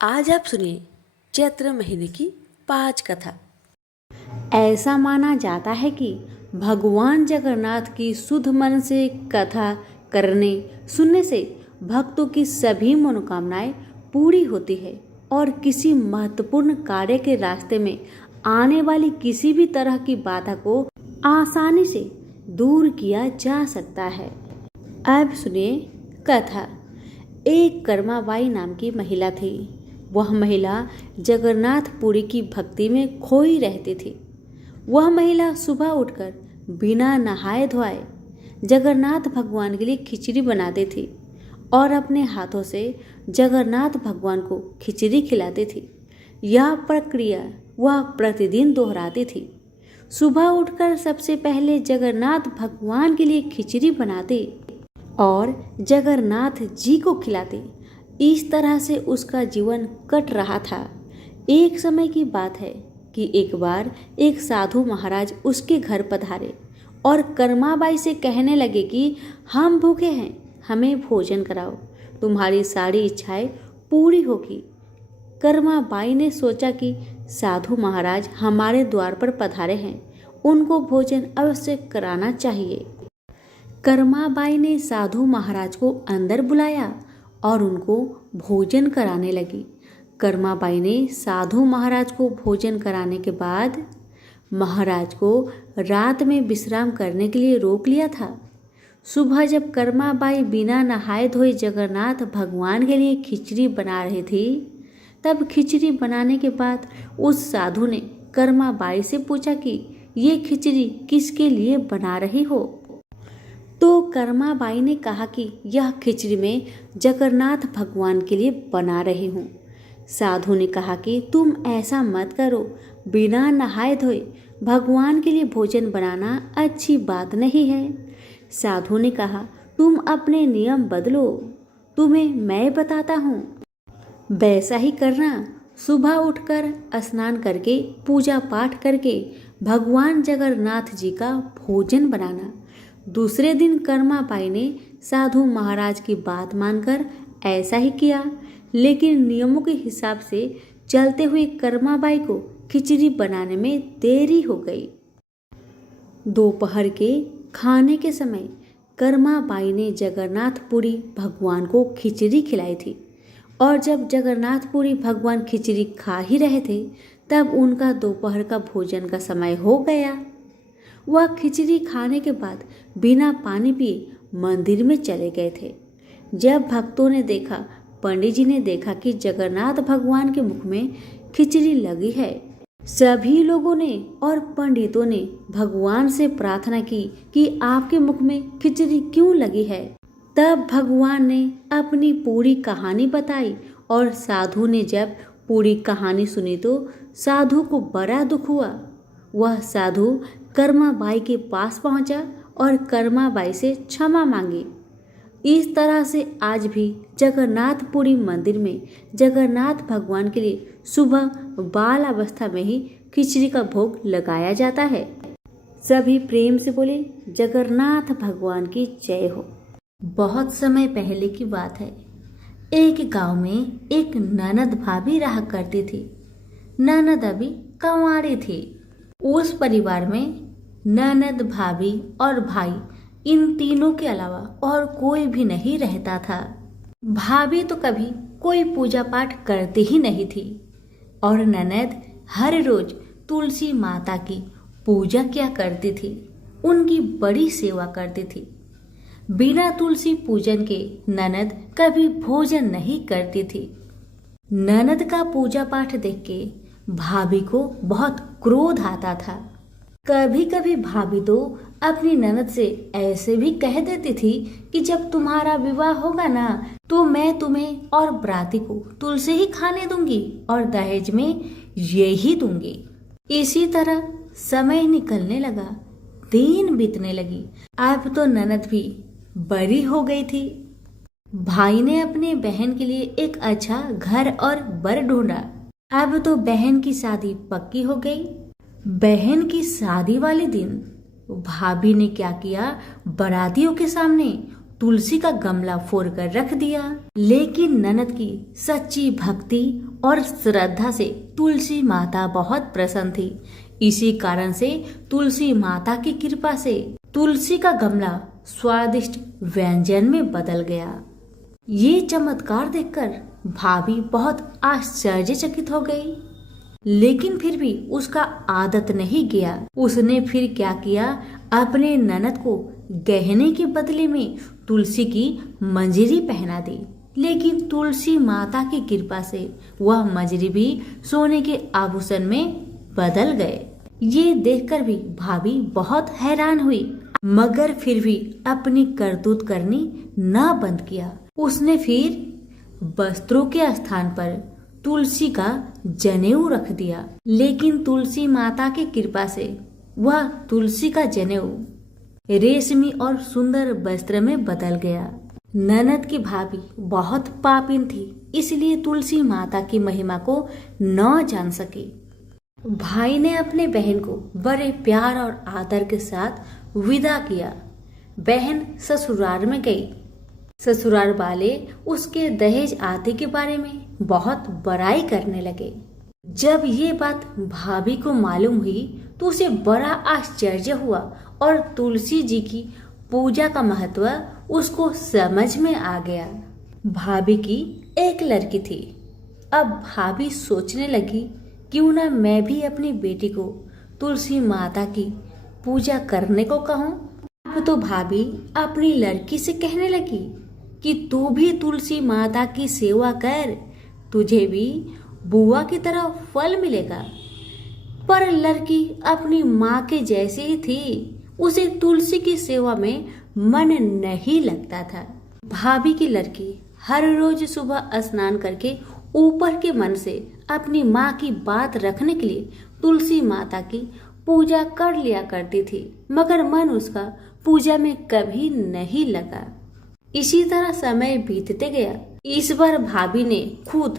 आज आप सुनिए चैत्र महीने की 5 कथा। ऐसा माना जाता है कि भगवान जगन्नाथ की शुद्ध मन से कथा करने सुनने से भक्तों की सभी मनोकामनाएं पूरी होती है और किसी महत्वपूर्ण कार्य के रास्ते में आने वाली किसी भी तरह की बाधा को आसानी से दूर किया जा सकता है। अब सुनिए कथा। एक कर्माबाई नाम की महिला थी। वह महिला जगन्नाथपुरी की भक्ति में खोई रहती थी। वह महिला सुबह उठकर बिना नहाए धोए जगन्नाथ भगवान के लिए खिचड़ी बनाती थी और अपने हाथों से जगन्नाथ भगवान को खिचड़ी खिलाती थी। यह प्रक्रिया वह प्रतिदिन दोहराती थी। सुबह उठकर सबसे पहले जगन्नाथ भगवान के लिए खिचड़ी बनाती और जगन्नाथ जी को खिलाती। इस तरह से उसका जीवन कट रहा था। एक समय की बात है कि एक बार एक साधु महाराज उसके घर पधारे और कर्माबाई से कहने लगे कि हम भूखे हैं, हमें भोजन कराओ, तुम्हारी सारी इच्छाएं पूरी होगी। कर्माबाई ने सोचा कि साधु महाराज हमारे द्वार पर पधारे हैं, उनको भोजन अवश्य कराना चाहिए। कर्माबाई ने साधु महाराज को अंदर बुलाया और उनको भोजन कराने लगी। कर्माबाई ने साधु महाराज को भोजन कराने के बाद महाराज को रात में विश्राम करने के लिए रोक लिया था। सुबह जब कर्माबाई बिना नहाए धोए जगन्नाथ भगवान के लिए खिचड़ी बना रही थी, तब खिचड़ी बनाने के बाद उस साधु ने कर्माबाई से पूछा कि ये खिचड़ी किसके लिए बना रही हो। तो कर्माबाई ने कहा कि यह खिचड़ी मैं जगन्नाथ भगवान के लिए बना रही हूँ। साधु ने कहा कि तुम ऐसा मत करो, बिना नहाए धोए भगवान के लिए भोजन बनाना अच्छी बात नहीं है। साधु ने कहा तुम अपने नियम बदलो, तुम्हें मैं बताता हूँ। वैसा ही करना। सुबह उठकर स्नान करके पूजा पाठ करके भगवान जगन्नाथ जी का भोजन बनाना। दूसरे दिन कर्माबाई ने साधु महाराज की बात मानकर ऐसा ही किया, लेकिन नियमों के हिसाब से चलते हुए कर्माबाई को खिचड़ी बनाने में देरी हो गई। दोपहर के खाने के समय कर्माबाई ने जगन्नाथपुरी भगवान को खिचड़ी खिलाई थी और जब जगन्नाथपुरी भगवान खिचड़ी खा ही रहे थे, तब उनका दोपहर का भोजन का समय हो गया। वह खिचड़ी खाने के बाद बिना पानी पिए मंदिर में चले गए थे। जब भक्तों ने देखा, पंडित जी ने देखा कि जगन्नाथ भगवान के मुख में खिचड़ी लगी है। सभी लोगों ने और पंडितों ने भगवान से प्रार्थना की कि आपके मुख में खिचड़ी क्यों लगी है। तब भगवान ने अपनी पूरी कहानी बताई और साधु ने जब पूरी कहानी सुनी तो साधु को बड़ा दुख हुआ। वह साधु कर्माबाई के पास पहुंचा और कर्माबाई से क्षमा मांगी। इस तरह से आज भी जगन्नाथपुरी मंदिर में जगन्नाथ भगवान के लिए सुबह बाल अवस्था में ही खिचड़ी का भोग लगाया जाता है। सभी प्रेम से बोले जगन्नाथ भगवान की जय हो। बहुत समय पहले की बात है। एक गांव में एक ननद भाभी रहा करती थी। ननद अभी कंवारी थी। उस परिवार में ननद, भाभी और भाई, इन तीनों के अलावा और कोई भी नहीं रहता था। भाभी तो कभी कोई पूजा पाठ करती ही नहीं थी और ननद हर रोज तुलसी माता की पूजा किया करती थी, उनकी बड़ी सेवा करती थी। बिना तुलसी पूजन के ननद कभी भोजन नहीं करती थी। ननद का पूजा पाठ देख के भाभी को बहुत क्रोध आता था। कभी कभी भाभी तो अपनी ननद से ऐसे भी कह देती थी कि जब तुम्हारा विवाह होगा ना, तो मैं तुम्हें और बराती को तुलसी ही खाने दूंगी और दहेज में ये ही दूंगी। इसी तरह समय निकलने लगा, दिन बीतने लगी। अब तो ननद भी बड़ी हो गई थी। भाई ने अपने बहन के लिए एक अच्छा घर और बर ढूंढा। अब तो बहन की शादी पक्की हो गई। बहन की शादी वाले दिन भाभी ने क्या किया, बारातियों के सामने तुलसी का गमला फोड़कर रख दिया। लेकिन ननद की सच्ची भक्ति और श्रद्धा से तुलसी माता बहुत प्रसन्न थी। इसी कारण से तुलसी माता की कृपा से तुलसी का गमला स्वादिष्ट व्यंजन में बदल गया। ये चमत्कार देखकर भाभी बहुत आश्चर्यचकित हो गई, लेकिन फिर भी उसका आदत नहीं गया। उसने फिर क्या किया, अपने ननद को गहने के बदले में तुलसी की मंजरी पहना दी। लेकिन तुलसी माता की कृपा से वह मंजरी भी सोने के आभूषण में बदल गए। ये देखकर भी भाभी बहुत हैरान हुई, मगर फिर भी अपनी करतूत करनी न बंद किया। उसने फिर वस्त्रों के स्थान पर तुलसी का जनेऊ रख दिया। लेकिन तुलसी माता की कृपा से वह तुलसी का जनेऊ रेशमी और सुंदर वस्त्र में बदल गया। ननद की भाभी बहुत पापिन थी, इसलिए तुलसी माता की महिमा को न जान सकी। भाई ने अपने बहन को बड़े प्यार और आदर के साथ विदा किया। बहन ससुराल में गई। ससुराल वाले उसके दहेज आदि के बारे में बहुत बड़ाई करने लगे। जब ये बात भाभी को मालूम हुई तो उसे बड़ा आश्चर्य हुआ और तुलसी जी की पूजा का महत्व उसको समझ में आ गया। भाभी की एक लड़की थी। अब भाभी सोचने लगी, क्यों ना मैं भी अपनी बेटी को तुलसी माता की पूजा करने को कहूँ। अब तो भाभी अपनी लड़की से कहने लगी कि तू भी तुलसी माता की सेवा कर, तुझे भी बुआ की तरह फल मिलेगा। पर लड़की अपनी माँ के जैसी ही थी, उसे तुलसी की सेवा में मन नहीं लगता था। भाभी की लड़की हर रोज सुबह स्नान करके ऊपर के मन से अपनी माँ की बात रखने के लिए तुलसी माता की पूजा कर लिया करती थी, मगर मन उसका पूजा में कभी नहीं लगा। इसी तरह समय बीतते गया। इस बार भाभी ने खुद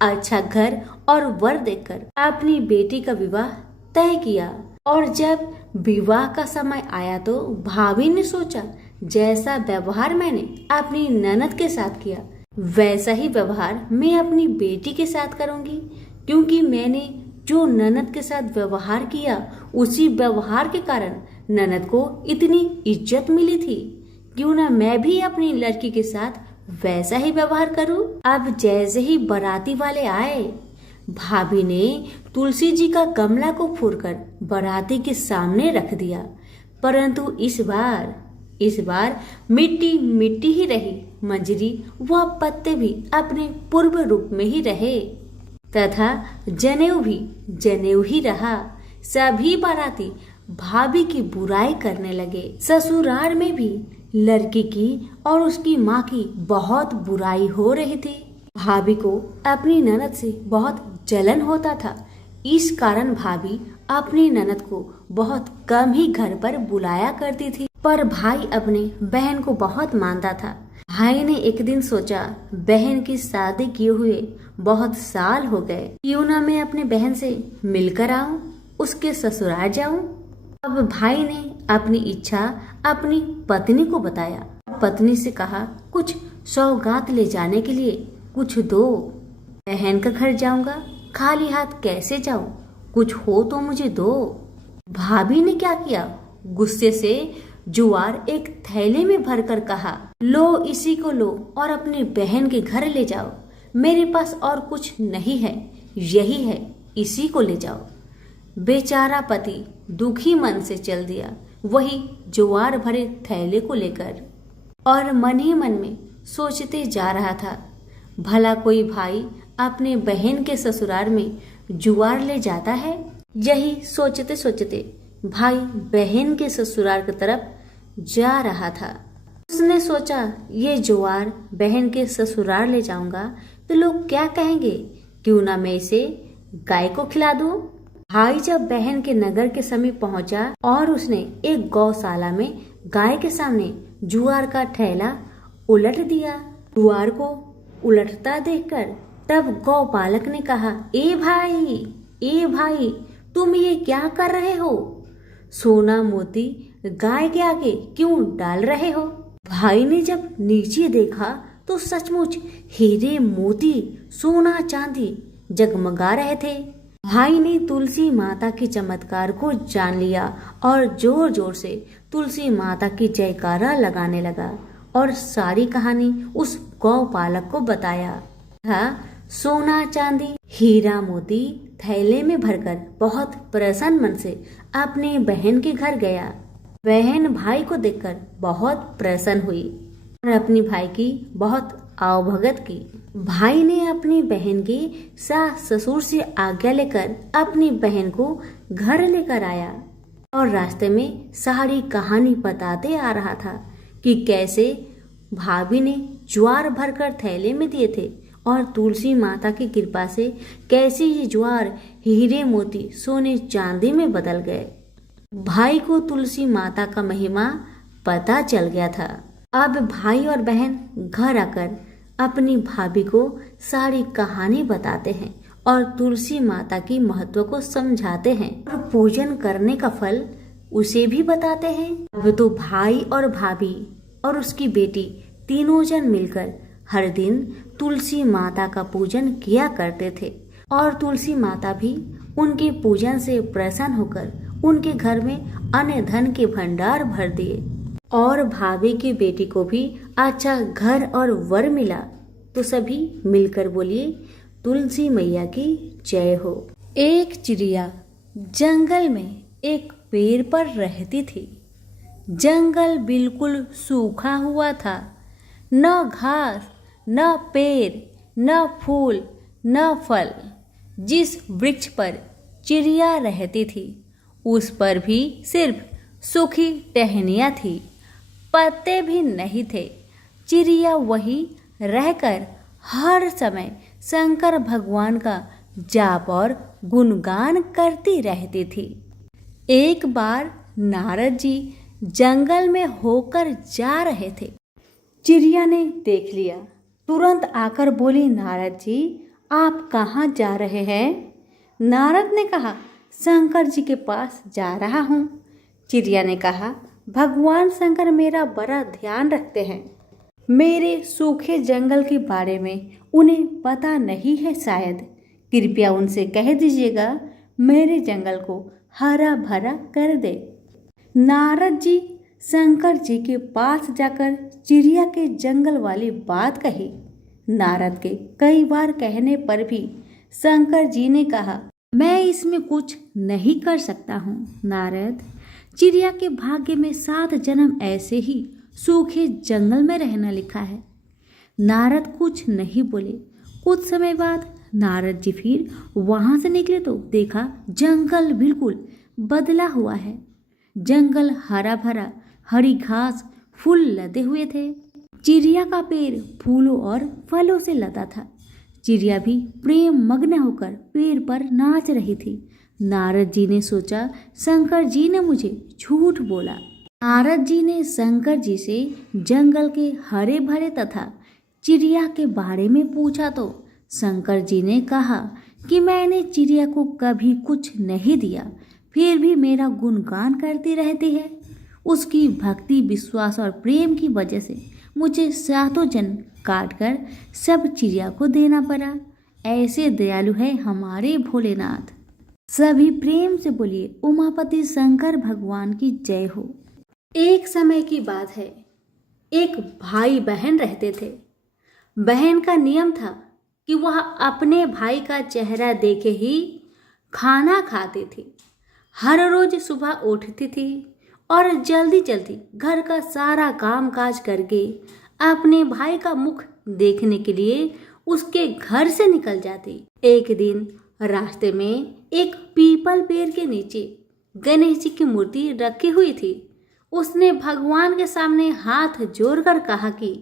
अच्छा घर और वर देखकर अपनी बेटी का विवाह तय किया। और जब विवाह का समय आया तो भाभी ने सोचा, जैसा व्यवहार मैंने अपनी ननद के साथ किया वैसा ही व्यवहार मैं अपनी बेटी के साथ करूंगी, क्योंकि मैंने जो ननद के साथ व्यवहार किया उसी व्यवहार के कारण ननद को इतनी इज्जत मिली थी। क्यों ना मैं भी अपनी लड़की के साथ वैसा ही व्यवहार करूं। अब जैसे ही बाराती वाले आए, भाभी ने तुलसी जी का गमला को फोड़कर बाराती के सामने रख दिया, परंतु इस बार मिट्टी मिट्टी ही रही। मंजरी व पत्ते भी अपने पूर्व रूप में ही रहे तथा जनेऊ भी जनेऊ ही रहा। सभी बाराती भाभी की बुराई करने लगे। ससुराल में भी लड़की की और उसकी माँ की बहुत बुराई हो रही थी। भाभी को अपनी ननद से बहुत जलन होता था। इस कारण भाभी अपनी ननद को बहुत कम ही घर पर बुलाया करती थी। पर भाई अपने बहन को बहुत मानता था। भाई ने एक दिन सोचा, बहन की शादी किए हुए बहुत साल हो गए, क्यों ना मैं अपने बहन से मिलकर आऊं, उसके ससुराल जाऊं। अब भाई ने अपनी इच्छा अपनी पत्नी को बताया। पत्नी से कहा, कुछ सौगात ले जाने के लिए कुछ दो। बहन का घर जाऊंगा, खाली हाथ कैसे जाऊं, कुछ हो तो मुझे दो। भाभी ने क्या किया, गुस्से से जुआर एक थैले में भरकर कहा, लो इसी को लो और अपनी बहन के घर ले जाओ। मेरे पास और कुछ नहीं है, यही है, इसी को ले जाओ। बेचारा पति दुखी मन से चल दिया, वही जुआर भरे थैले को लेकर, और मन ही मन में सोचते जा रहा था, भला कोई भाई अपने बहन के ससुराल में जुआर ले जाता है। यही सोचते सोचते भाई बहन के ससुराल की तरफ जा रहा था। उसने सोचा, ये जुआर बहन के ससुराल ले जाऊंगा तो लोग क्या कहेंगे, क्यों ना मैं इसे गाय को खिला दूं। भाई जब बहन के नगर के समीप पहुंचा और उसने एक गौशाला में गाय के सामने जुआर का थैला उलट दिया। जुआर को उलटता देखकर तब गौ बालक ने कहा, ए भाई तुम ये क्या कर रहे हो, सोना मोती गाय के आगे क्यों डाल रहे हो। भाई ने जब नीचे देखा तो सचमुच हीरे मोती सोना चांदी जगमगा रहे थे। भाई ने तुलसी माता के चमत्कार को जान लिया और जोर जोर से तुलसी माता की जयकारा लगाने लगा और सारी कहानी उस गौपालक को बताया। था सोना चांदी हीरा मोती थैले में भरकर बहुत प्रसन्न मन से अपनी बहन के घर गया। बहन भाई को देखकर बहुत प्रसन्न हुई और अपनी भाई की बहुत आवभगत की। भाई ने अपनी बहन की सास ससुर से आज्ञा लेकर अपनी बहन को घर लेकर आया और रास्ते में सारी कहानी बताते आ रहा था कि कैसे भाभी ने ज्वार भरकर थैले में दिए थे और तुलसी माता की कृपा से कैसे ये ज्वार हीरे मोती सोने चांदी में बदल गए। भाई को तुलसी माता का महिमा पता चल गया था। अब भाई और बहन घर आकर अपनी भाभी को सारी कहानी बताते हैं और तुलसी माता की महत्व को समझाते हैं और पूजन करने का फल उसे भी बताते हैं। अब तो भाई और भाभी और उसकी बेटी तीनों जन मिलकर हर दिन तुलसी माता का पूजन किया करते थे और तुलसी माता भी उनके पूजन से प्रसन्न होकर उनके घर में अन्न धन के भंडार भर दिए और भाभी की बेटी को भी अच्छा घर और वर मिला। तो सभी मिलकर बोलिए तुलसी मैया की जय हो। एक चिड़िया जंगल में एक पेड़ पर रहती थी। जंगल बिल्कुल सूखा हुआ था, न घास न पेड़ न फूल न फल। जिस वृक्ष पर चिड़िया रहती थी उस पर भी सिर्फ सूखी टहनियाँ थी, पत्ते भी नहीं थे। चिड़िया वहीं रहकर हर समय शंकर भगवान का जाप और गुणगान करती रहती थी। एक बार नारद जी जंगल में होकर जा रहे थे। चिड़िया ने देख लिया, तुरंत आकर बोली, नारद जी आप कहाँ जा रहे हैं? नारद ने कहा, शंकर जी के पास जा रहा हूँ। चिड़िया ने कहा, भगवान शंकर मेरा बड़ा ध्यान रखते हैं। मेरे सूखे जंगल के बारे में उन्हें पता नहीं है शायद। कृपया उनसे कह दीजिएगा मेरे जंगल को हरा भरा कर दे। नारद जी शंकर जी के पास जाकर चिड़िया के जंगल वाली बात कही। नारद के कई बार कहने पर भी शंकर जी ने कहा, मैं इसमें कुछ नहीं कर सकता हूँ। नारद, चिड़िया के भाग्य में 7 जन्म ऐसे ही सूखे जंगल में रहना लिखा है। नारद कुछ नहीं बोले। कुछ समय बाद नारद जी फिर वहां से निकले तो देखा जंगल बिल्कुल बदला हुआ है। जंगल हरा भरा, हरी घास फूल लदे हुए थे। चिड़िया का पेड़ फूलों और फलों से लदा था। चिड़िया भी प्रेम मग्न होकर पेड़ पर नाच रही थी। नारद जी ने सोचा शंकर जी ने मुझे झूठ बोला। नारद जी ने शंकर जी से जंगल के हरे भरे तथा चिड़िया के बारे में पूछा तो शंकर जी ने कहा कि मैंने चिड़िया को कभी कुछ नहीं दिया, फिर भी मेरा गुणगान करती रहती है। उसकी भक्ति, विश्वास और प्रेम की वजह से मुझे 7 जन्म काटकर सब चिड़िया को देना पड़ा। ऐसे दयालु है हमारे भोलेनाथ। सभी प्रेम से बोलिए उमापति शंकर भगवान की जय हो। एक समय की बात है, एक भाई बहन रहते थे। बहन का नियम था कि वह अपने भाई का चेहरा देखे ही खाना खाती थी। हर रोज सुबह उठती थी और जल्दी जल्दी घर का सारा काम काज करके अपने भाई का मुख देखने के लिए उसके घर से निकल जाती। एक दिन रास्ते में एक पीपल पेड़ के नीचे गणेश जी की मूर्ति रखी हुई थी। उसने भगवान के सामने हाथ जोड़कर कहा कि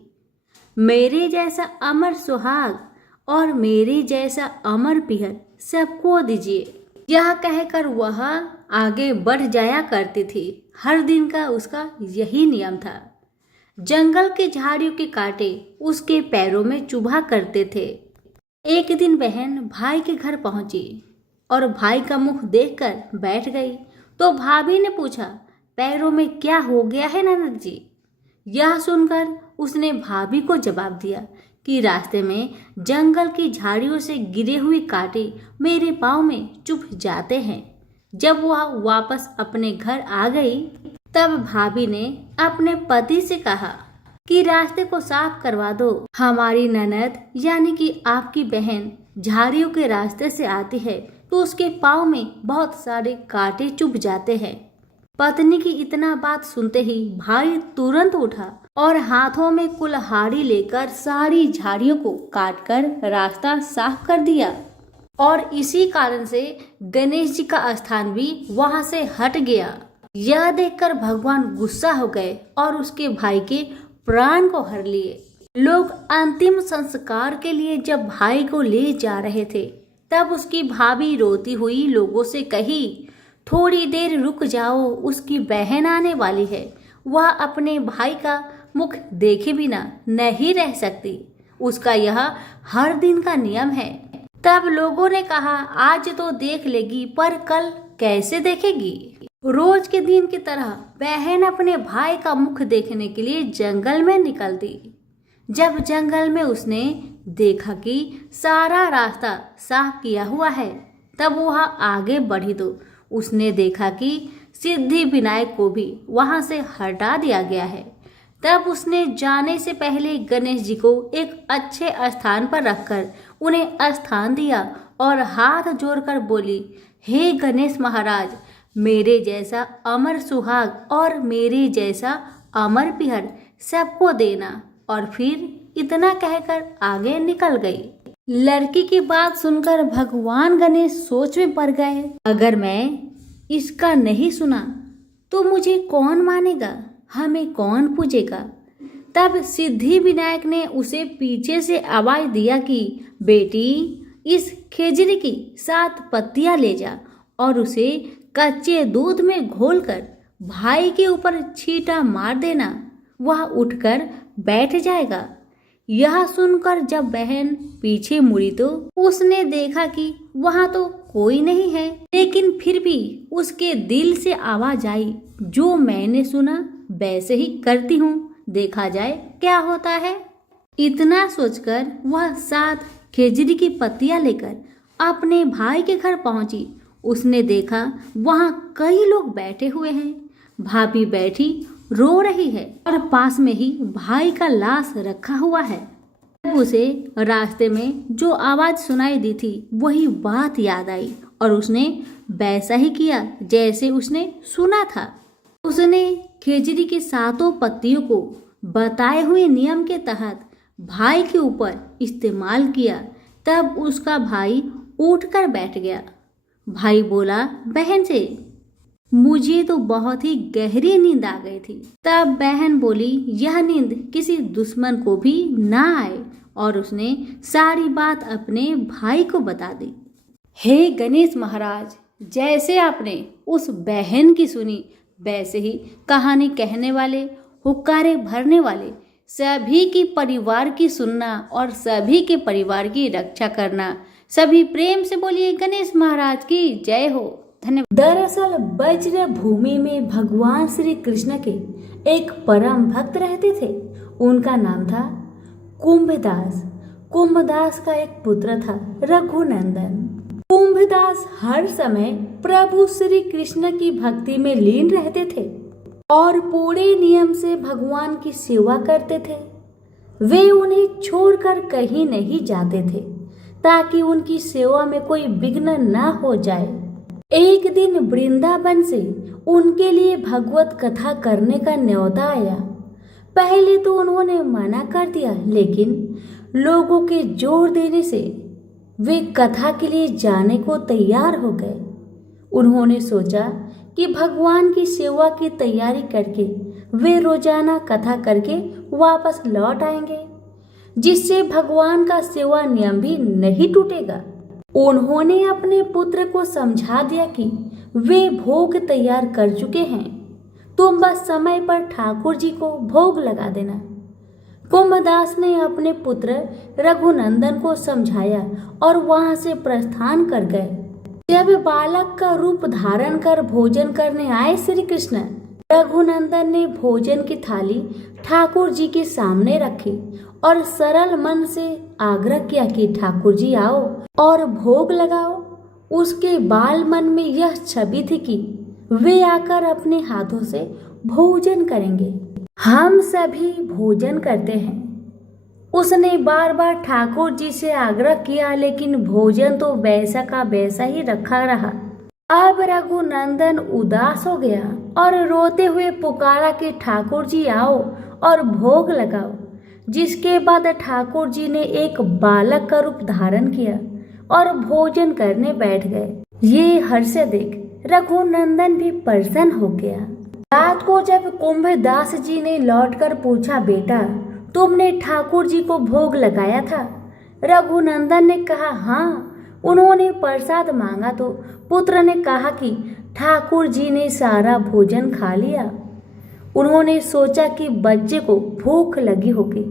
मेरे जैसा अमर सुहाग और मेरे जैसा अमर पिहर सबको दीजिए। यह कहकर वह आगे बढ़ जाया करती थी। हर दिन का उसका यही नियम था। जंगल के झाड़ियों के कांटे उसके पैरों में चुभा करते थे। एक दिन बहन भाई के घर पहुंची और भाई का मुख देखकर बैठ गई तो भाभी ने पूछा, पैरों में क्या हो गया है नारद जी? यह सुनकर उसने भाभी को जवाब दिया कि रास्ते में जंगल की झाड़ियों से गिरे हुए कांटे मेरे पाँव में चुभ जाते हैं। जब वह वापस अपने घर आ गई तब भाभी ने अपने पति से कहा कि रास्ते को साफ करवा दो। हमारी ननद यानी कि आपकी बहन झाड़ियों के रास्ते से आती है तो उसके पाँव में बहुत सारे कांटे चुभ जाते हैं। पत्नी की इतना बात सुनते ही भाई तुरंत उठा और हाथों में कुल्हाड़ी लेकर सारी झाड़ियों को काटकर रास्ता साफ कर दिया और इसी कारण से गणेश जी का स्थान भी वहां से हट गया। यह देखकर भगवान गुस्सा हो गए और उसके भाई के प्राण को हर लिए। लोग अंतिम संस्कार के लिए जब भाई को ले जा रहे थे तब उसकी भाभी रोती हुई लोगों से कही, थोड़ी देर रुक जाओ, उसकी बहन आने वाली है, वह अपने भाई का मुख देखे बिना नहीं रह सकती, उसका यह हर दिन का नियम है। तब लोगों ने कहा, आज तो देख लेगी पर कल कैसे देखेगी। रोज के दिन की तरह बहन अपने भाई का मुख देखने के लिए जंगल में निकल दी। जब जंगल में उसने देखा कि सारा रास्ता साफ किया हुआ है तब वह आगे बढ़ी तो उसने देखा कि सिद्धि विनायक को भी वहां से हटा दिया गया है। तब उसने जाने से पहले गणेश जी को एक अच्छे स्थान पर रखकर उन्हें स्थान दिया और हाथ जोड़कर बोली, हे गणेश महाराज, मेरे जैसा अमर सुहाग और मेरे जैसा अमर पिहर सबको देना। और फिर इतना कहकर आगे निकल गई। लड़की की बात सुनकर भगवान गणेश सोच में पड़ गए, अगर मैं इसका नहीं सुना तो मुझे कौन मानेगा, हमें कौन पूजेगा। तब सिद्धि विनायक ने उसे पीछे से आवाज दिया कि बेटी, इस खेजड़ी की 7 पत्तियां ले जा और उसे कच्चे दूध में घोलकर भाई के ऊपर छींटा मार देना, वह उठकर बैठ जाएगा। यह सुनकर जब बहन पीछे मुड़ी तो उसने देखा कि वहां तो कोई नहीं है, लेकिन फिर भी उसके दिल से आवाज आई, जो मैंने सुना वैसे ही करती हूँ, देखा जाए क्या होता है। इतना सोचकर वह 7 खेजड़ी की पत्तियां लेकर अपने भाई के घर पहुंची। उसने देखा वहां कई लोग बैठे हुए हैं, भाभी बैठी रो रही है और पास में ही भाई का लाश रखा हुआ है। तब उसे रास्ते में जो आवाज सुनाई दी थी वही बात याद आई और उसने वैसा ही किया जैसे उसने सुना था। उसने खेजड़ी की 7 पत्तियों को बताए हुए नियम के तहत भाई के ऊपर इस्तेमाल किया। तब उसका भाई उठकर बैठ गया। भाई बोला बहन से, मुझे तो बहुत ही गहरी नींद आ गई थी। तब बहन बोली, यह नींद किसी दुश्मन को भी ना आए, और उसने सारी बात अपने भाई को बता दी। हे गणेश महाराज, जैसे आपने उस बहन की सुनी वैसे ही कहानी कहने वाले, हुक्कारे भरने वाले सभी की परिवार की सुनना और सभी के परिवार की रक्षा करना। सभी प्रेम से बोलिए गणेश महाराज की जय हो। धन्यवाद। दरअसल ब्रज भूमि में भगवान श्री कृष्ण के एक परम भक्त रहते थे। उनका नाम था कुंभदास। कुंभदास का एक पुत्र था रघुनंदन। कुंभदास हर समय प्रभु श्री कृष्ण की भक्ति में लीन रहते थे और पूरे नियम से भगवान की सेवा करते थे। वे उन्हें छोड़कर कहीं नहीं जाते थे ताकि उनकी सेवा में कोई विघ्न न हो जाए। एक दिन वृंदावन से उनके लिए भगवत कथा करने का न्योता आया। पहले तो उन्होंने मना कर दिया, लेकिन लोगों के जोर देने से वे कथा के लिए जाने को तैयार हो गए। उन्होंने सोचा कि भगवान की सेवा की तैयारी करके वे रोजाना कथा करके वापस लौट आएंगे, जिससे भगवान का सेवा नियम भी नहीं टूटेगा। उन्होंने अपने पुत्र को समझा दिया कि वे भोग तैयार कर चुके हैं, तुम बस समय पर ठाकुर जी को भोग लगा देना। कुंभदास ने अपने पुत्र रघुनंदन को समझाया और वहां से प्रस्थान कर गए। जब बालक का रूप धारण कर भोजन करने आए श्री कृष्ण, रघुनंदन ने भोजन की थाली ठाकुर जी के सामने रखी और सरल मन से आग्रह किया कि ठाकुर जी आओ और भोग लगाओ। उसके बाल मन में यह छवि थी कि वे आकर अपने हाथों से भोजन करेंगे। हम सभी भोजन करते हैं। उसने बार बार ठाकुर जी से आग्रह किया, लेकिन भोजन तो वैसा का वैसा ही रखा रहा। अब रघुनंदन उदास हो गया और रोते हुए पुकारा कि ठाकुर जी आओ और भोग लगाओ। जिसके बाद ठाकुर जी ने एक बालक का रूप धारण किया और भोजन करने बैठ गए। ये हर्ष देख रघुनंदन भी प्रसन्न हो गया। रात को जब कुंभदास जी ने लौटकर पूछा, बेटा तुमने ठाकुर जी को भोग लगाया था? रघुनंदन ने कहा, हाँ, उन्होंने प्रसाद मांगा तो पुत्र ने कहा कि ठाकुर जी ने सारा भोजन खा लिया। उन्होंने सोचा कि बच्चे को भूख लगी होगी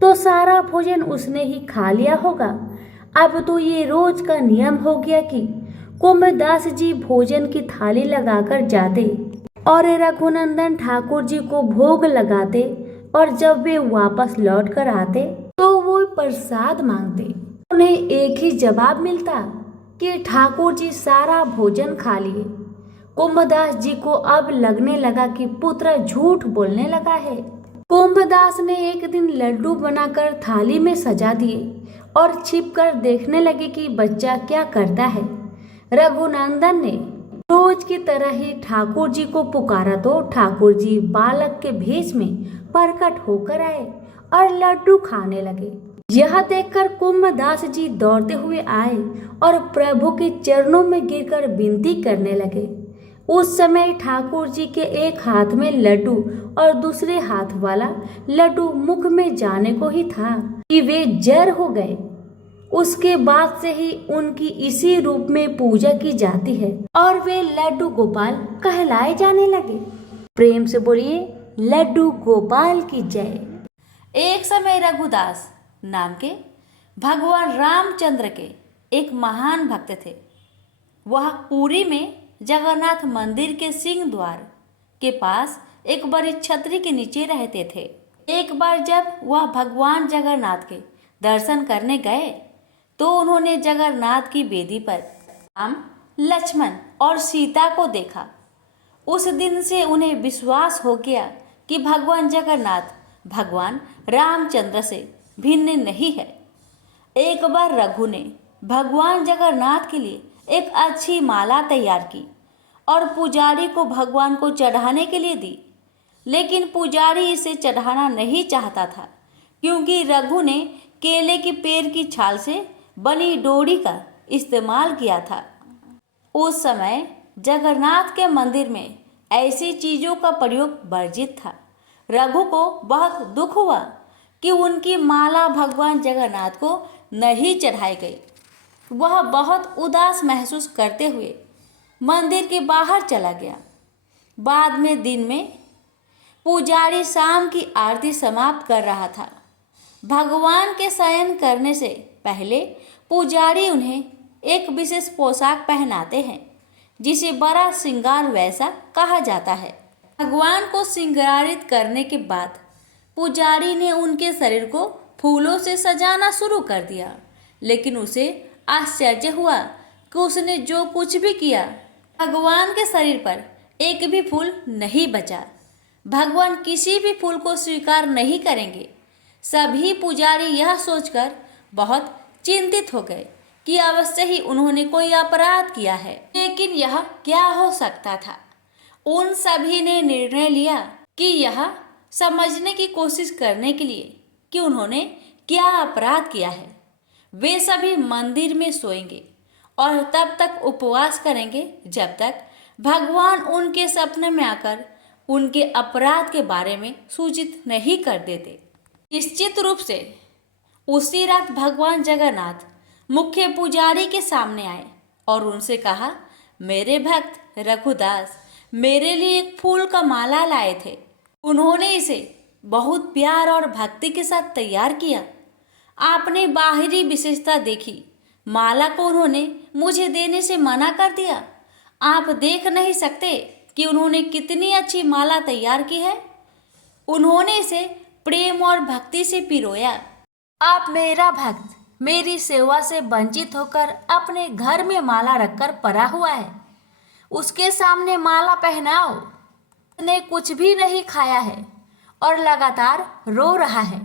तो सारा भोजन उसने ही खा लिया होगा। अब तो ये रोज का नियम हो गया कि कुंभदास जी भोजन की थाली लगाकर जाते और रघुनंदन ठाकुर जी को भोग लगाते, और जब वे वापस लौट कर आते तो वो प्रसाद मांगते। उन्हें एक ही जवाब मिलता कि ठाकुर जी सारा भोजन खा लिए। कुंभदास जी को अब लगने लगा कि पुत्र झूठ बोलने लगा है। कुंभदास ने एक दिन लड्डू बनाकर थाली में सजा दिए और छिपकर देखने लगे कि बच्चा क्या करता है। रघुनंदन ने रोज की तरह ही ठाकुर जी को पुकारा तो ठाकुर जी बालक के भेष में प्रकट होकर आए और लड्डू खाने लगे। यह देखकर कुंभदास जी दौड़ते हुए आए और प्रभु के चरणों में गिरकर विनती करने लगे। उस समय ठाकुर जी के एक हाथ में लड्डू और दूसरे हाथ वाला लड्डू मुख में जाने को ही था कि वे जर हो गए। उसके बाद से ही उनकी इसी रूप में पूजा की जाती है और वे लड्डू गोपाल कहलाए जाने लगे। प्रेम से बोलिए लड्डू गोपाल की जय। एक समय रघुदास नाम के भगवान रामचंद्र के एक महान भक्त थे। वह पुरी में जगन्नाथ मंदिर के सिंह द्वार के पास एक बड़ी छतरी के नीचे रहते थे। एक बार जब वह भगवान जगन्नाथ के दर्शन करने गए तो उन्होंने जगन्नाथ की वेदी पर राम, लक्ष्मण और सीता को देखा। उस दिन से उन्हें विश्वास हो गया कि भगवान जगन्नाथ भगवान रामचंद्र से भिन्न नहीं है। एक बार रघु ने भगवान जगन्नाथ के लिए एक अच्छी माला तैयार की और पुजारी को भगवान को चढ़ाने के लिए दी, लेकिन पुजारी इसे चढ़ाना नहीं चाहता था क्योंकि रघु ने केले के पेड़ की छाल से बनी डोरी का इस्तेमाल किया था। उस समय जगन्नाथ के मंदिर में ऐसी चीज़ों का प्रयोग वर्जित था। रघु को बहुत दुख हुआ कि उनकी माला भगवान जगन्नाथ को नहीं चढ़ाई गई। वह बहुत उदास महसूस करते हुए मंदिर के बाहर चला गया। बाद में दिन में पुजारी शाम की आरती समाप्त कर रहा था। भगवान के शयन करने से पहले पुजारी उन्हें एक विशेष पोशाक पहनाते हैं जिसे बड़ा श्रृंगार वैसा कहा जाता है। भगवान को श्रृंगारित करने के बाद पुजारी ने उनके शरीर को फूलों से सजाना शुरू कर दिया, लेकिन उसे आश्चर्य हुआ कि उसने जो कुछ भी किया भगवान के शरीर पर एक भी फूल नहीं बचा। भगवान किसी भी फूल को स्वीकार नहीं करेंगे। सभी पुजारी यह सोचकर बहुत चिंतित हो गए कि अवश्य ही उन्होंने कोई अपराध किया है, लेकिन यह क्या हो सकता था। उन सभी ने निर्णय लिया कि यह समझने की कोशिश करने के लिए कि उन्होंने क्या अपराध किया है। वे सभी मंदिर में सोएंगे और तब तक उपवास करेंगे जब तक भगवान उनके सपने में आकर उनके अपराध के बारे में सूचित नहीं कर देते। निश्चित रूप से उसी रात भगवान जगन्नाथ मुख्य पुजारी के सामने आए और उनसे कहा, मेरे भक्त रघुदास मेरे लिए एक फूल का माला लाए थे। उन्होंने इसे बहुत प्यार और भक्ति के साथ तैयार किया। आपने बाहरी विशेषता देखी, माला को उन्होंने मुझे देने से मना कर दिया। आप देख नहीं सकते कि उन्होंने कितनी अच्छी माला तैयार की है। उन्होंने इसे प्रेम और भक्ति से पिरोया। आप मेरा भक्त मेरी सेवा से वंचित होकर अपने घर में माला रखकर पड़ा हुआ है, उसके सामने माला पहनाओ। उसने कुछ भी नहीं खाया है और लगातार रो रहा है।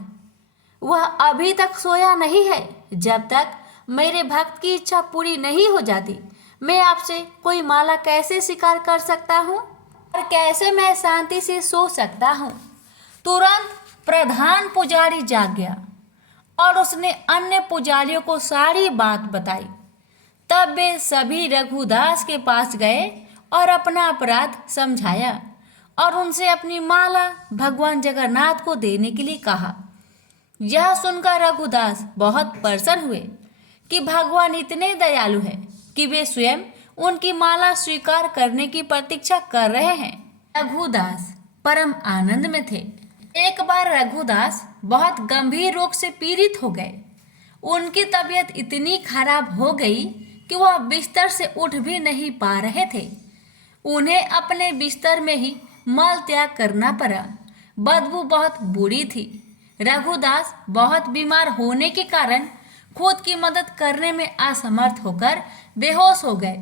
वह अभी तक सोया नहीं है। जब तक मेरे भक्त की इच्छा पूरी नहीं हो जाती, मैं आपसे कोई माला कैसे स्वीकार कर सकता हूँ और कैसे मैं शांति से सो सकता हूँ। तुरंत प्रधान पुजारी जाग गया और उसने अन्य पुजारियों को सारी बात बताई। तब वे सभी रघुदास के पास गए और अपना अपराध समझाया और उनसे अपनी माला भगवान जगन्नाथ को देने के लिए कहा। यह सुनकर रघुदास बहुत प्रसन्न हुए कि भगवान इतने दयालु हैं कि वे स्वयं उनकी माला स्वीकार करने की प्रतीक्षा कर रहे हैं। रघुदास परम आनंद में थे। एक बार रघुदास बहुत गंभीर रोग से पीड़ित हो गए। उनकी तबीयत इतनी खराब हो गई कि वह बिस्तर से उठ भी नहीं पा रहे थे। उन्हें अपने बिस्तर में ही मल त्याग करना पड़ा। बदबू बहुत बुरी थी। रघुदास बहुत बीमार होने के कारण खुद की मदद करने में असमर्थ होकर बेहोश हो गए।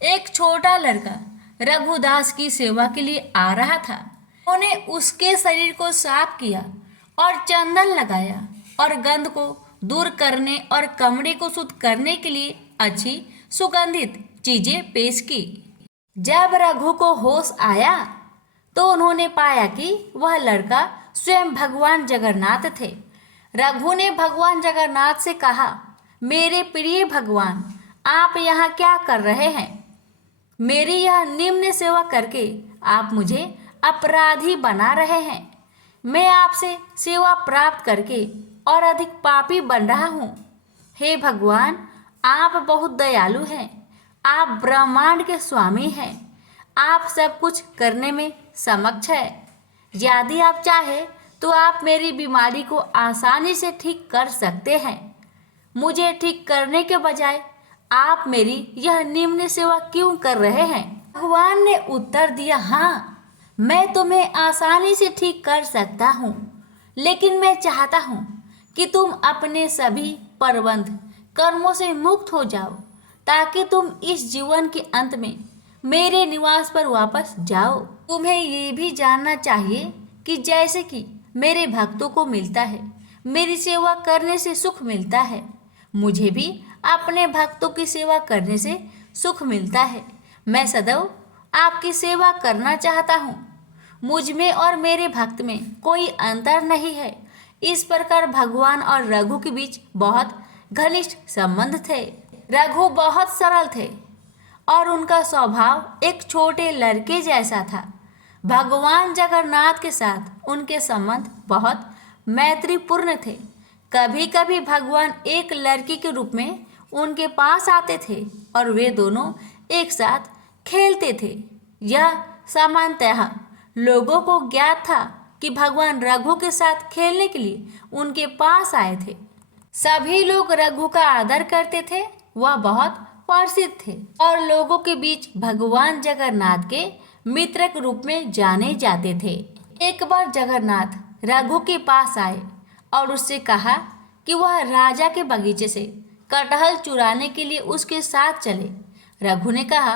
एक छोटा लड़का रघुदास की सेवा के लिए आ रहा था। उन्होंने उसके शरीर को साफ किया और चंदन लगाया और गंध को दूर करने और कमरे को शुद्ध करने के लिए अच्छी सुगंधित चीजें पेश की। जब रघु को होश आया तो उन्होंने पाया कि वह लड़का स्वयं भगवान जगन्नाथ थे। रघु ने भगवान जगन्नाथ से कहा, मेरे प्रिय भगवान, आप यहाँ क्या कर रहे हैं? मेरी यह निम्न सेवा करके आप मुझे अपराधी बना रहे हैं। मैं आपसे सेवा प्राप्त करके और अधिक पापी बन रहा हूँ। हे भगवान, आप बहुत दयालु हैं। आप ब्रह्मांड के स्वामी हैं। आप सब कुछ करने में समक्ष है। यदि आप चाहे तो आप मेरी बीमारी को आसानी से ठीक कर सकते हैं। मुझे ठीक करने के बजाय आप मेरी यह निम्न सेवा क्यों कर रहे हैं? भगवान ने उत्तर दिया, हाँ, मैं तुम्हें आसानी से ठीक कर सकता हूँ, लेकिन मैं चाहता हूँ कि तुम अपने सभी प्रबंध कर्मों से मुक्त हो जाओ, ताकि तुम इस जीवन के अंत में मेरे निवास पर वापस जाओ। तुम्हें ये भी जानना चाहिए कि जैसे कि मेरे भक्तों को मिलता है, मेरी सेवा करने से सुख मिलता है, मुझे भी अपने भक्तों की सेवा करने से सुख मिलता है। मैं सदैव आपकी सेवा करना चाहता हूँ। मुझ में और मेरे भक्त में कोई अंतर नहीं है। इस प्रकार भगवान और रघु के बीच बहुत घनिष्ठ संबंध थे। रघु बहुत सरल थे और उनका स्वभाव एक छोटे लड़के जैसा था। भगवान जगन्नाथ के साथ उनके संबंध बहुत मैत्रीपूर्ण थे। कभी कभी भगवान एक लड़की के रूप में उनके पास आते थे और वे दोनों एक साथ खेलते थे। यह सामान्यतः लोगों को ज्ञात था कि भगवान रघु के साथ खेलने के लिए उनके पास आए थे। सभी लोग रघु का आदर करते थे। वह बहुत प्रसिद्ध थे और लोगों के बीच भगवान जगन्नाथ के मित्र के रूप में जाने जाते थे। एक बार जगन्नाथ रघु के पास आए और उससे कहा कि वह राजा के बगीचे से कटहल चुराने के लिए उसके साथ चले। रघु ने कहा,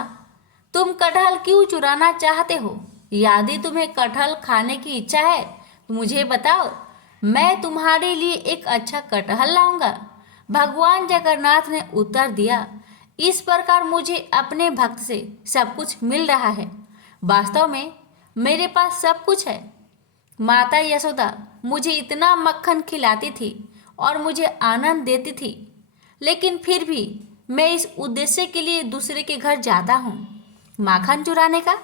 तुम कटहल क्यों चुराना चाहते हो? यदि तुम्हें कटहल खाने की इच्छा है तो मुझे बताओ, मैं तुम्हारे लिए एक अच्छा कटहल लाऊंगा। भगवान जगन्नाथ ने उत्तर दिया, इस प्रकार मुझे अपने भक्त से सब कुछ मिल रहा है। वास्तव में मेरे पास सब कुछ है। माता यशोदा मुझे इतना मक्खन खिलाती थी और मुझे आनंद देती थी, लेकिन फिर भी मैं इस उद्देश्य के लिए दूसरे के घर जाता हूँ, माखन चुराने का।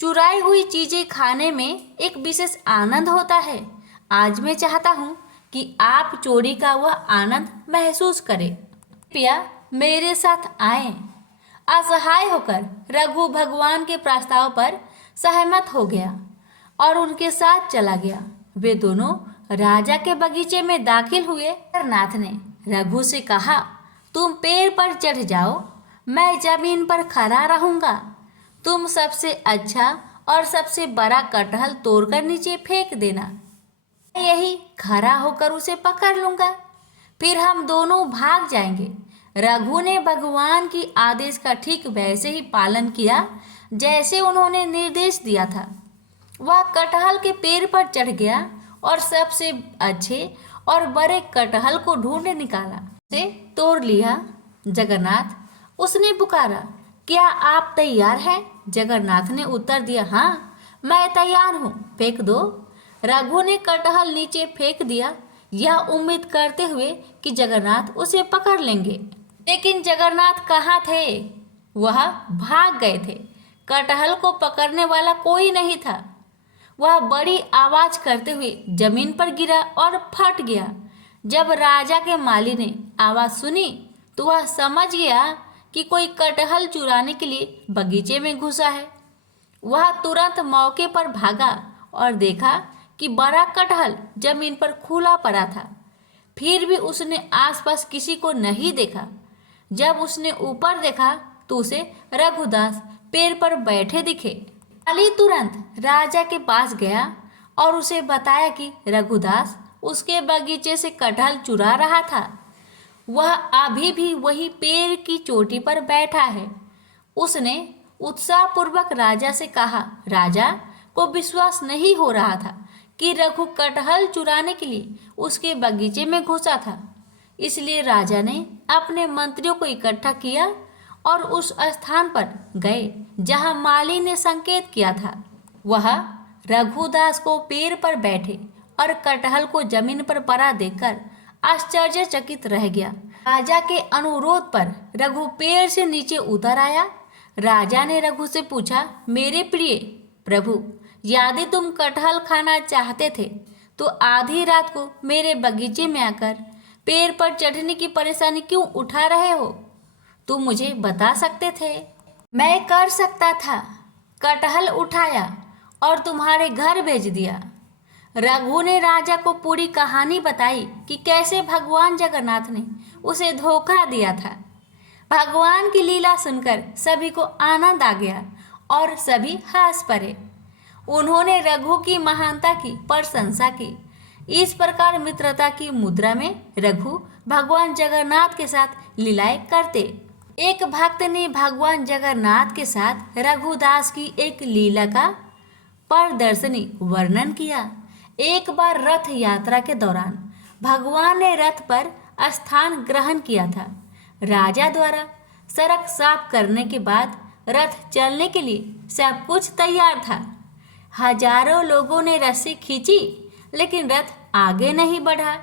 चुराई हुई चीज़ें खाने में एक विशेष आनंद होता है। आज मैं चाहता हूँ कि आप चोरी का वह आनंद महसूस करें। कृपया मेरे साथ आएं। असहाय होकर रघु भगवान के प्रस्ताव पर सहमत हो गया और उनके साथ चला गया। वे दोनों राजा के बगीचे में दाखिल हुए। जगन्नाथ ने रघु से कहा, तुम पेड़ पर चढ़ जाओ, मैं जमीन पर खड़ा रहूंगा। तुम सबसे अच्छा और सबसे बड़ा कटहल तोड़कर नीचे फेंक देना, मैं यही खड़ा होकर उसे पकड़ लूंगा, फिर हम दोनों भाग जाएंगे। रघु ने भगवान की आदेश का ठीक वैसे ही पालन किया जैसे उन्होंने निर्देश दिया था। वह कटहल के पेड़ पर चढ़ गया और सबसे अच्छे और बड़े कटहल को ढूंढ निकाला, उसे तोड़ लिया। जगन्नाथ, उसने पुकारा, क्या आप तैयार हैं? जगन्नाथ ने उत्तर दिया, हाँ मैं तैयार हूँ, फेंक दो। रघु ने कटहल नीचे फेंक दिया, यह उम्मीद करते हुए कि जगन्नाथ उसे पकड़ लेंगे। लेकिन जगन्नाथ कहाँ थे? वह भाग गए थे। कटहल को पकड़ने वाला कोई नहीं था। वह बड़ी आवाज करते हुए जमीन पर गिरा और फट गया। जब राजा के माली ने आवाज सुनी तो वह समझ गया कि कोई कटहल चुराने के लिए बगीचे में घुसा है। वह तुरंत मौके पर भागा और देखा कि बड़ा कटहल जमीन पर खुला पड़ा था। फिर भी उसने आसपास किसी को नहीं देखा। जब उसने ऊपर देखा तो उसे रघुदास पेड़ पर बैठे दिखे। माली तुरंत राजा के पास गया और उसे बताया कि रघुदास उसके बगीचे से कटहल चुरा रहा था। वह अभी भी वही पेड़ की चोटी पर बैठा है। उसने उत्साहपूर्वक राजा से कहा। राजा को विश्वास नहीं हो रहा था कि रघु कटहल चुराने के लिए उसके बगीचे में घुसा था। इसलिए राजा ने अपने मंत्रियों को इकट्ठा किया और उस स्थान पर गए जहां माली ने संकेत किया था। वह रघुदास को पेड़ पर बैठे और कटहल को जमीन पर पड़ा देखकर आश्चर्यचकित रह गया। राजा के अनुरोध पर रघु पेड़ से नीचे उतर आया। राजा ने रघु से पूछा, मेरे प्रिय प्रभु, यदि तुम कटहल खाना चाहते थे तो आधी रात को मेरे बगीचे में आकर पेड़ पर चढ़ने की परेशानी क्यों उठा रहे हो? तुम मुझे बता सकते थे, मैं कर सकता था। कटहल उठाया और तुम्हारे घर भेज दिया। रघु ने राजा को पूरी कहानी बताई कि कैसे भगवान जगन्नाथ ने उसे धोखा दिया था। भगवान की लीला सुनकर सभी को आनंद आ गया और सभी हंस पड़े। उन्होंने रघु की महानता की प्रशंसा की। इस प्रकार मित्रता की मुद्रा में रघु भगवान जगन्नाथ के साथ लीलाएं करते। एक भक्त ने भगवान जगन्नाथ के साथ रघुदास की एक लीला का प्रदर्शनी वर्णन किया। एक बार रथ यात्रा के दौरान भगवान ने रथ पर स्थान ग्रहण किया था। राजा द्वारा सड़क साफ करने के बाद रथ चलने के लिए सब कुछ तैयार था। हजारों लोगों ने रस्सी खींची लेकिन रथ आगे नहीं बढ़ा।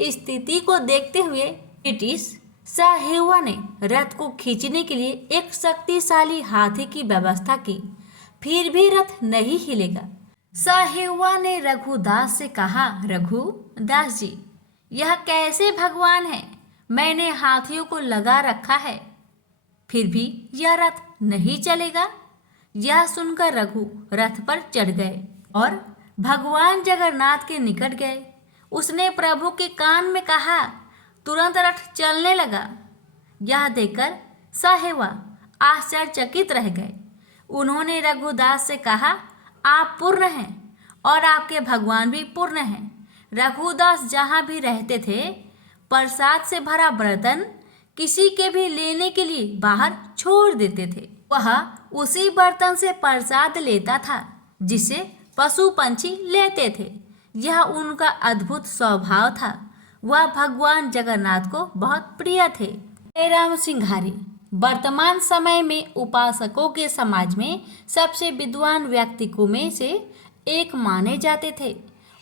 स्थिति को देखते हुए ब्रिटिश साहिवा ने रथ को खींचने के लिए एक शक्तिशाली हाथी की व्यवस्था की, फिर भी रथ नहीं हिलेगा। साहिवा ने रघुदास से कहा, रघुदास जी, यह कैसे भगवान है? मैंने हाथियों को लगा रखा है, फिर भी यह रथ नहीं चलेगा। यह सुनकर रघु रथ पर चढ़ गए और भगवान जगन्नाथ के निकट गए। उसने प्रभु के कान में कहा, तुरंत रथ चलने लगा। यह देखकर साहिवा आश्चर्यचकित रह गए। उन्होंने रघुदास से कहा, आप पूर्ण हैं और आपके भगवान भी पूर्ण हैं। रघुदास जहाँ भी रहते थे प्रसाद से भरा बर्तन किसी के भी लेने के लिए बाहर छोड़ देते थे। वह उसी बर्तन से प्रसाद लेता था जिसे पशु पंछी लेते थे। यह उनका अद्भुत स्वभाव था। वह भगवान जगन्नाथ को बहुत प्रिय थे। जयराम सिंघारी वर्तमान समय में उपासकों के समाज में सबसे विद्वान व्यक्तित्वों में से एक माने जाते थे।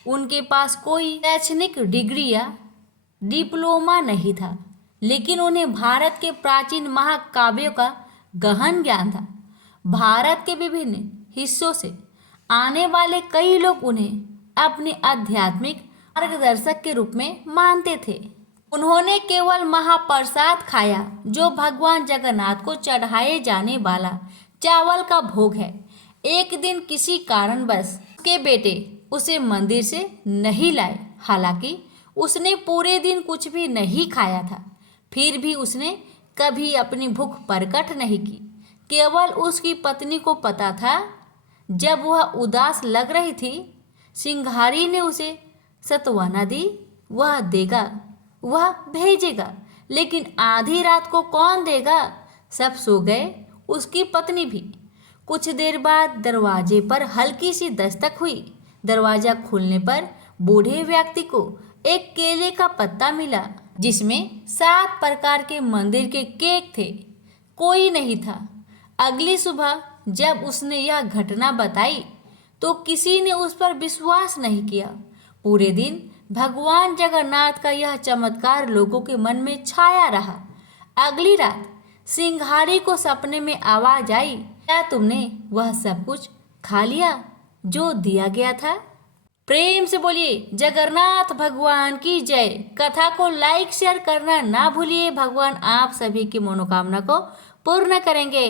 उनके पास कोई शैक्षणिक डिग्री या डिप्लोमा नहीं था, लेकिन उन्हें भारत के प्राचीन महाकाव्यों का गहन ज्ञान था। भारत के विभिन्न हिस्सों से आने वाले कई लोग उन्हें अपने आध्यात्मिक मार्गदर्शक के रूप में मानते थे। उन्होंने केवल महाप्रसाद खाया जो भगवान जगन्नाथ को चढ़ाए जाने वाला चावल का भोग है। एक दिन किसी कारणवश उसके बेटे उसे मंदिर से नहीं लाए। हालांकि उसने पूरे दिन कुछ भी नहीं खाया था, फिर भी उसने कभी अपनी भूख प्रकट नहीं की। केवल उसकी पत्नी को पता था। जब वह उदास लग रही थी, सिंघारी ने उसे सत्वना दी, वह देगा, वह भेजेगा, लेकिन आधी रात को कौन देगा। सब सो गए, उसकी पत्नी भी। कुछ देर बाद दरवाजे पर हल्की सी दस्तक हुई। दरवाजा खुलने पर बूढ़े व्यक्ति को एक केले का पत्ता मिला जिसमें 7 प्रकार के मंदिर के केक थे। कोई नहीं था। अगली सुबह जब उसने यह घटना बताई तो किसी ने उस पर विश्वास नहीं किया। पूरे दिन भगवान जगन्नाथ का यह चमत्कार लोगों के मन में छाया रहा। अगली रात सिंघारी को सपने में आवाज आई, क्या तुमने वह सब कुछ खा लिया जो दिया गया था? प्रेम से बोलिए जगन्नाथ भगवान की जय। कथा को लाइक शेयर करना ना भूलिए। भगवान आप सभी की मनोकामना को पूर्ण करेंगे।